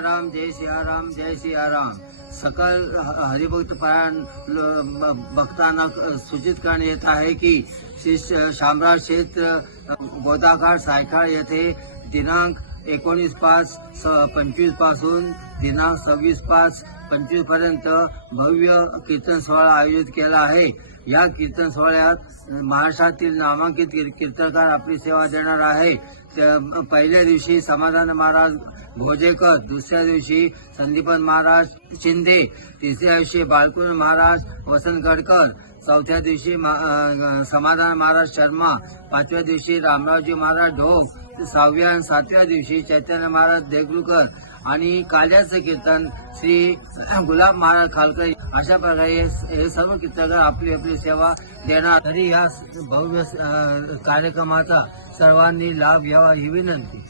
सियाराम जय सियाराम जय सियाराम. सकल हरिभक्त पारायण भक्तांना सूचित करण्यात येत आहे की श्री श- शामराव क्षेत्र गोदाघाट सायखाळ येथे दिनांक एकोणीस पाच पंचवीसपासून दिनांक सव्वीस पाच पंचवीसपर्यंत भव्य कीर्तन सोहळा आयोजित केला आहे. या कीर्तन सोहळ्यात महाराष्ट्रातील नामांकित कीर्तनकार आपली सेवा देणार आहे. त्या- पहिल्या दिवशी समाधान महाराज भोजेकर दुसऱ्या दिवशी संदीपन महाराज शिंदे तिसऱ्या दिवशी बाळकुन महाराज वसंत गडकर चौथ्या दिवशी समाधान महाराज शर्मा पाचव्या दिवशी रामरावजी महाराज ढोक सहाव्या आणि सातव्या दिवशी चैतन्य महाराज देगलूकर आणि काल्याचं कीर्तन श्री गुलाब महाराज खालकर. अशा प्रकारे हे- सर्व कीर्तनकार आपली आपली सेवा देणार. तरी या भव्य कार्यक्रमाचा सर्वांनी लाभ घ्यावा ही विनंती.